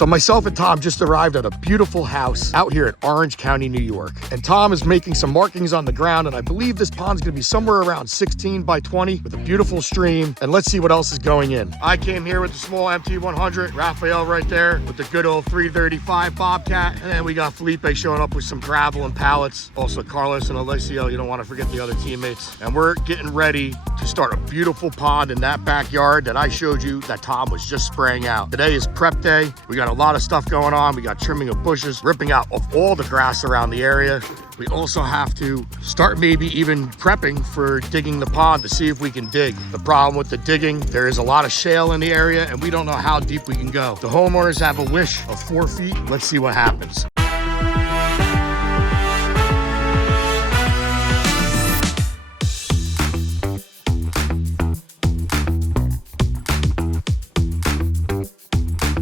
So myself and Tom just arrived at a beautiful house out here in Orange County, New York. And Tom is making some markings on the ground, and I believe this pond's gonna be somewhere around 16 by 20 with a beautiful stream. And let's see what else is going in. I came here with the small MT100, Raphael right there with the good old 335 Bobcat. And then we got Felipe showing up with some gravel and pallets. Also Carlos and Alessio, you don't wanna forget the other teammates. And we're getting ready to start a beautiful pond in that backyard that I showed you that Tom was just spraying out. Today is prep day. We got a lot of stuff going on. We got trimming of bushes, ripping out of all the grass around the area. We also have to start maybe even prepping for digging the pond to see if we can dig. The problem with the digging, there is a lot of shale in the area and we don't know how deep we can go. The homeowners have a wish of 4 feet. Let's see what happens.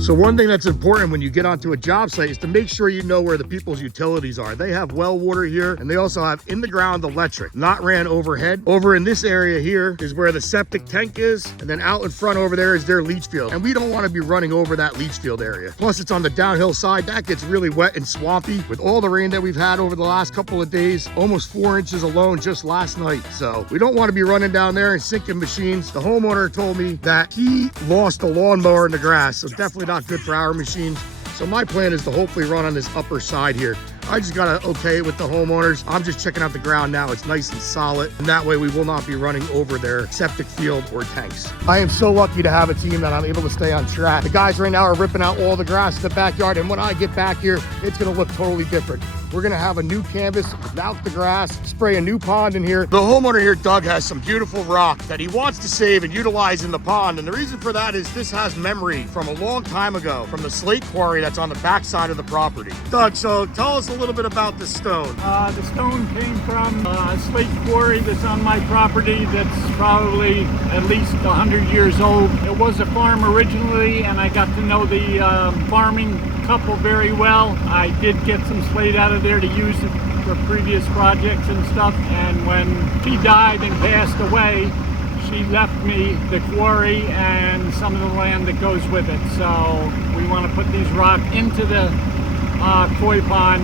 So one thing that's important when you get onto a job site is to make sure you know where the people's utilities are. They have well water here, and they also have in the ground electric, not ran overhead. Over in this area here is where the septic tank is, and then out in front over there is their leach field. And we don't want to be running over that leach field area. Plus it's on the downhill side. That gets really wet and swampy with all the rain that we've had over the last couple of days, almost 4 inches alone just last night. So we don't want to be running down there and sinking machines. The homeowner told me that he lost a lawnmower in the grass, so definitely not good for our machines. So my plan is to hopefully run on this upper side here. I just gotta okay it with the homeowners. I'm just checking out the ground now. It's nice and solid, and that way we will not be running over their septic field or tanks. I am so lucky to have a team that I'm able to stay on track. The guys right now are ripping out all the grass in the backyard, and when I get back here, it's gonna look totally different. We're gonna have a new canvas without the grass, spray a new pond in here. The homeowner here, Doug, has some beautiful rock that he wants to save and utilize in the pond. And the reason for that is this has memory from a long time ago, from the slate quarry that's on the back side of the property. Doug, so tell us a little bit about this stone. The stone came from a slate quarry that's on my property that's probably at least 100 years old. It was a farm originally, and I got to know the farming couple very well. I did get some slate out of there to use it for previous projects and stuff, and when she died and passed away, she left me the quarry and some of the land that goes with it. So we want to put these rocks into the koi pond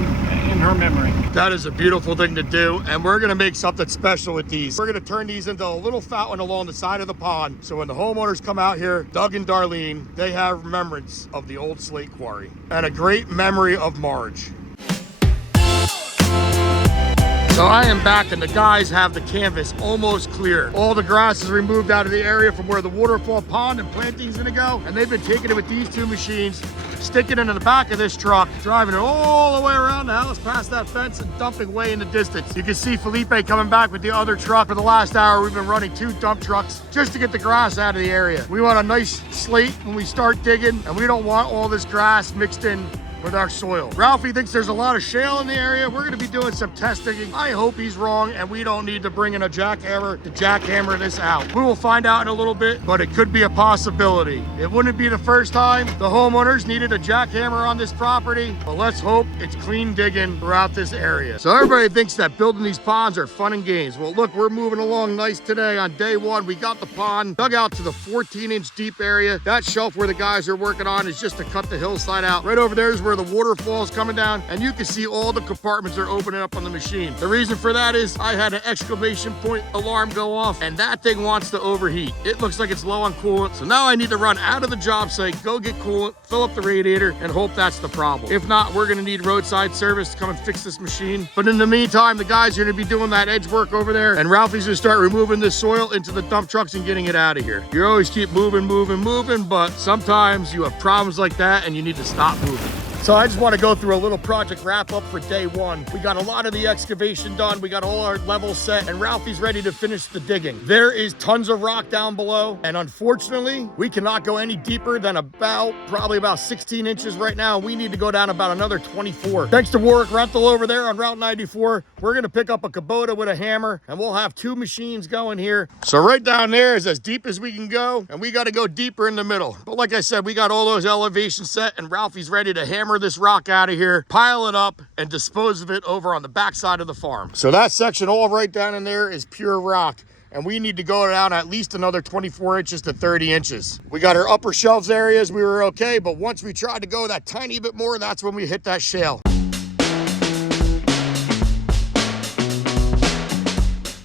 in her memory. That is a beautiful thing to do, and we're gonna make something special with these. We're gonna turn these into a little fountain along the side of the pond, so when the homeowners come out here, Doug and Darlene, they have remembrance of the old slate quarry and a great memory of Marge. So I am back, and the guys have the canvas almost clear. All the grass is removed out of the area from where the waterfall pond and planting's gonna go, and they've been taking it with these two machines, sticking it in the back of this truck, driving it all the way around the house, past that fence, and dumping way in the distance. You can see Felipe coming back with the other truck. For the last hour, we've been running 2 dump trucks just to get the grass out of the area. We want a nice slate when we start digging, and we don't want all this grass mixed in with our soil. Ralphie thinks there's a lot of shale in the area. We're gonna be doing some test digging. I hope he's wrong and we don't need to bring in a jackhammer to jackhammer this out. We will find out in a little bit, but it could be a possibility. It wouldn't be the first time the homeowners needed a jackhammer on this property, but let's hope it's clean digging throughout this area. So everybody thinks that building these ponds are fun and games. Well, look, we're moving along nice today. On day 1, we got the pond dug out to the 14-inch deep area. That shelf where the guys are working on is just to cut the hillside out. Right over there is where the waterfall is coming down, and you can see all the compartments are opening up on the machine. The reason for that is I had an exclamation point alarm go off, and that thing wants to overheat. It looks like it's low on coolant, so now I need to run out of the job site, go get coolant, fill up the radiator, and hope that's the problem. If not, we're gonna need roadside service to come and fix this machine. But in the meantime, the guys are gonna be doing that edge work over there, and Ralphie's gonna start removing this soil into the dump trucks and getting it out of here. You always keep moving, but sometimes you have problems like that and you need to stop moving. So I just want to go through a little project wrap up for day 1. We got a lot of the excavation done. We got all our levels set, and Ralphie's ready to finish the digging. There is tons of rock down below, and unfortunately, we cannot go any deeper than probably about 16 inches right now. We need to go down about another 24. Thanks to Warwick Rental over there on Route 94. We're gonna pick up a Kubota with a hammer, and we'll have 2 machines going here. So right down there is as deep as we can go, and we got to go deeper in the middle. But like I said, we got all those elevations set, and Ralphie's ready to hammer this rock out of here, pile it up, and dispose of it over on the back side of the farm. So that section all right down in there is pure rock. and we need to go down at least another 24 inches to 30 inches. We got our upper shelves areas, we were okay, but once we tried to go that tiny bit more, that's when we hit that shale.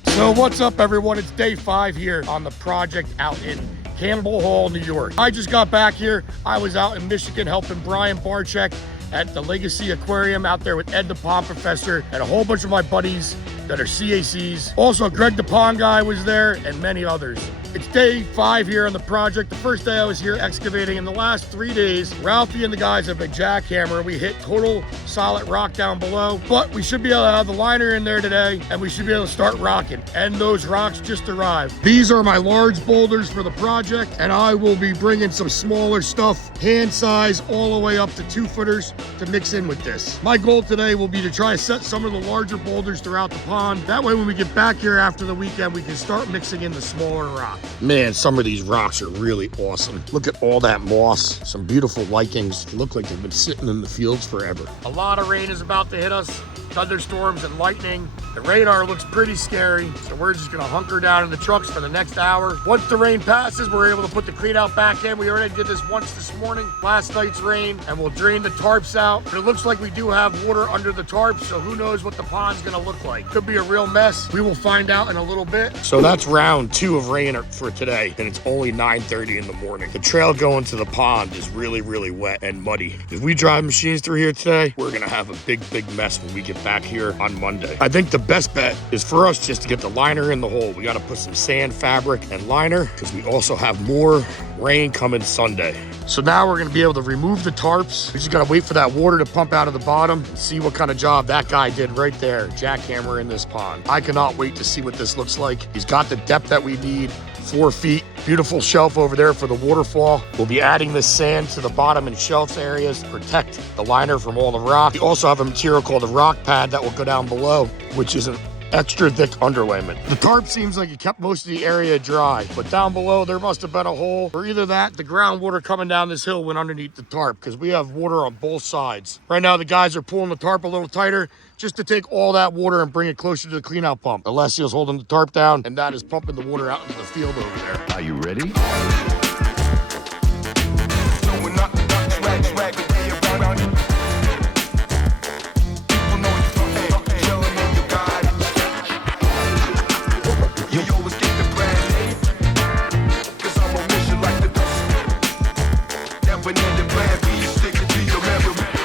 So what's up, everyone? It's day 5 here on the project out in Campbell Hall, New York. I just got back here. I was out in Michigan helping Brian Barczyk at the Legacy Aquarium out there with Ed the Pond Professor and a whole bunch of my buddies that are CACs. Also, Greg the Pond Guy was there and many others. It's day 5 here on the project. The first day I was here excavating. In the last 3 days, Ralphie and the guys have a jackhammer. We hit total solid rock down below, but we should be able to have the liner in there today and we should be able to start rocking. And those rocks just arrived. These are my large boulders for the project, and I will be bringing some smaller stuff, hand size, all the way up to 2-footers to mix in with this. My goal today will be to try to set some of the larger boulders throughout the pond. That way when we get back here after the weekend, we can start mixing in the smaller rock. Man, some of these rocks are really awesome. Look at all that moss, some beautiful lichens. Look like they've been sitting in the fields forever. A lot of rain is about to hit us. Thunderstorms and lightning. The radar looks pretty scary, so we're just gonna hunker down in the trucks for the next hour. Once the rain passes, we're able to put the clean out back in. We already did this once this morning, last night's rain, and we'll drain the tarps out. But it looks like we do have water under the tarps, so who knows what the pond's gonna look like. Could be a real mess. We will find out in a little bit. So that's round 2 of rain for today, and it's only 9:30 in the morning. The trail going to the pond is really, really wet and muddy. If we drive machines through here today, we're gonna have a big, big mess when we get back here on Monday. I think the best bet is for us just to get the liner in the hole. We got to put some sand, fabric, and liner because we also have more rain coming Sunday. So now we're going to be able to remove the tarps. We just got to wait for that water to pump out of the bottom and see what kind of job that guy did right there, jackhammer in this pond. I cannot wait to see what this looks like. He's got the depth that we need, 4 feet. Beautiful shelf over there for the waterfall. We'll be adding this sand to the bottom and shelf areas to protect the liner from all the rock. We also have a material called a rock pad that will go down below, which is an extra thick underlayment. The tarp seems like it kept most of the area dry, but down below there must have been a hole, or either that, the groundwater coming down this hill went underneath the tarp because we have water on both sides. Right now the guys are pulling the tarp a little tighter just to take all that water and bring it closer to the cleanout pump. Alessio's holding the tarp down, and that is pumping the water out into the field over there. Are you ready?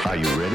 Are you ready?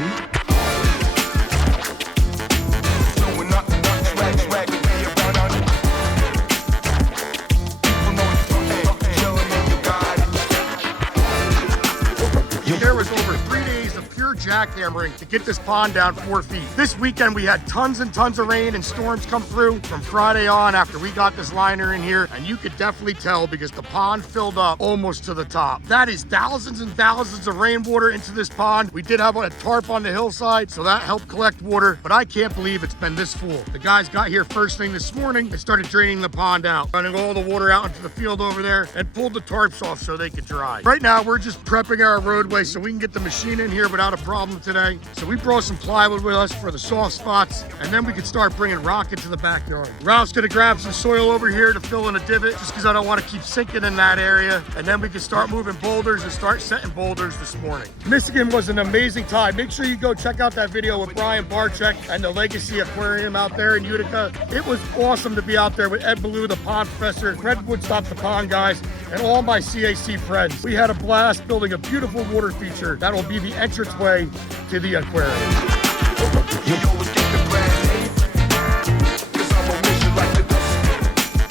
There was over 3 days of pure jackhammering to get this pond down 4 feet. This weekend we had tons and tons of rain and storms come through from Friday on after we got this liner in here, and you could definitely tell because the pond filled up almost to the top. That is thousands and thousands of rainwater into this pond. We did have a tarp on the hillside, so that helped collect water, but I can't believe it's been this full. The guys got here first thing this morning and started draining the pond out, running all the water out into the field over there, and pulled the tarps off so they could dry. Right now we're just prepping our roadway so we can get the machine in here without a problem today. So we brought some plywood with us for the soft spots, and then we can start bringing rock into the backyard. Ralph's gonna grab some soil over here to fill in a divot just because I don't want to keep sinking in that area, and then we can start moving boulders and start setting boulders this morning. Michigan was an amazing time. Make sure you go check out that video with Brian Barczyk and the Legacy Aquarium out there in Utica. It was awesome to be out there with Ed Ballou, the pond professor, Fred Woodstock, the pond guys, and all my CAC friends. We had a blast building a beautiful water feature that will be the entranceway to the aquarium.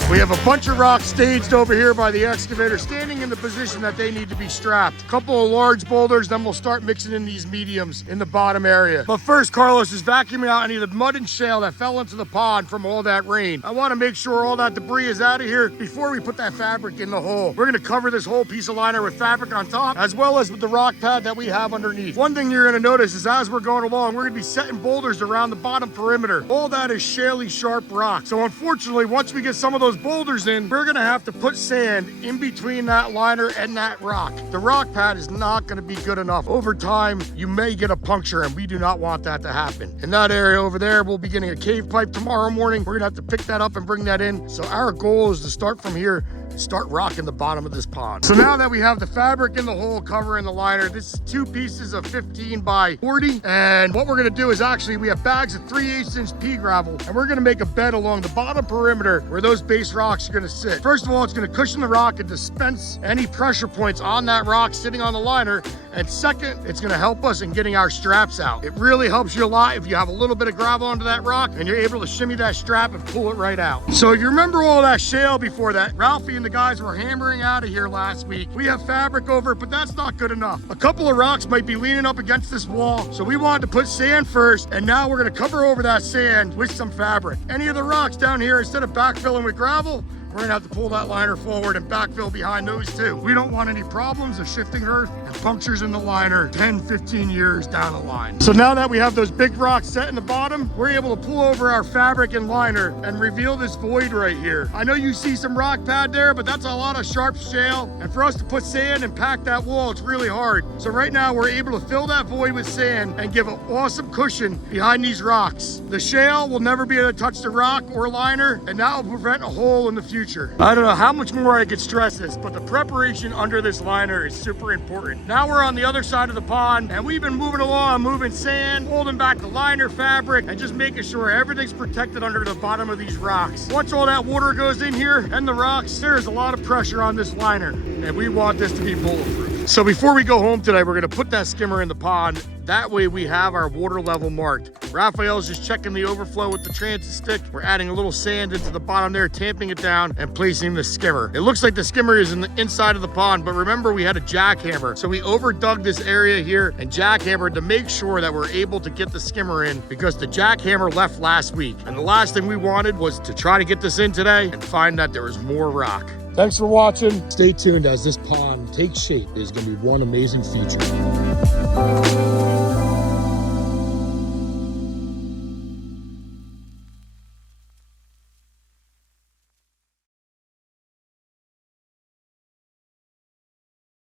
We have a bunch of rocks staged over here by the excavator, standing in the position that they need to be strapped. A couple of large boulders, then we'll start mixing in these mediums in the bottom area. But first, Carlos is vacuuming out any of the mud and shale that fell into the pond from all that rain. I want to make sure all that debris is out of here before we put that fabric in the hole. We're going to cover this whole piece of liner with fabric on top, as well as with the rock pad that we have underneath. One thing you're going to notice is as we're going along, we're going to be setting boulders around the bottom perimeter. All that is shaley, sharp rock. So unfortunately, once we get some of those boulders in, we're going to have to put sand in between that line liner and that rock. The rock pad is not gonna be good enough. Over time, you may get a puncture, and we do not want that to happen. In that area over there, we'll be getting a cave pipe tomorrow morning. We're gonna have to pick that up and bring that in. So our goal is to start from here, start rocking the bottom of this pond. So now that we have the fabric in the hole covering the liner, this is 2 pieces of 15 by 40. And what we're gonna do is actually, we have bags of 3/8 inch pea gravel, and we're gonna make a bed along the bottom perimeter where those base rocks are gonna sit. First of all, it's gonna cushion the rock and dispense any pressure points on that rock sitting on the liner. And second, it's gonna help us in getting our straps out. It really helps you a lot if you have a little bit of gravel onto that rock and you're able to shimmy that strap and pull it right out. So if you remember all that shale before that, Ralphie and the guys were hammering out of here last week. We have fabric over it, but that's not good enough. A couple of rocks might be leaning up against this wall, so we wanted to put sand first, and now we're gonna cover over that sand with some fabric. Any of the rocks down here, instead of backfilling with gravel, we're gonna have to pull that liner forward and backfill behind those too. We don't want any problems of shifting earth and punctures in the liner 10, 15 years down the line. So now that we have those big rocks set in the bottom, we're able to pull over our fabric and liner and reveal this void right here. I know you see some rock pad there, but that's a lot of sharp shale. And for us to put sand and pack that wall, it's really hard. So right now we're able to fill that void with sand and give an awesome cushion behind these rocks. The shale will never be able to touch the rock or liner, and that will prevent a hole in the future. I don't know how much more I could stress this, but the preparation under this liner is super important. Now we're on the other side of the pond, and we've been moving along, moving sand, holding back the liner fabric, and just making sure everything's protected under the bottom of these rocks. Once all that water goes in here and the rocks, there's a lot of pressure on this liner, and we want this to be bulletproof. So before we go home today, we're gonna put that skimmer in the pond. That way we have our water level marked. Raphael's just checking the overflow with the transit stick. We're adding a little sand into the bottom there, tamping it down and placing the skimmer. It looks like the skimmer is in the inside of the pond, but remember we had a jackhammer. So we overdug this area here and jackhammered to make sure that we're able to get the skimmer in, because the jackhammer left last week. And the last thing we wanted was to try to get this in today and find that there was more rock. Thanks for watching. Stay tuned as this pond takes shape. There's gonna be one amazing feature.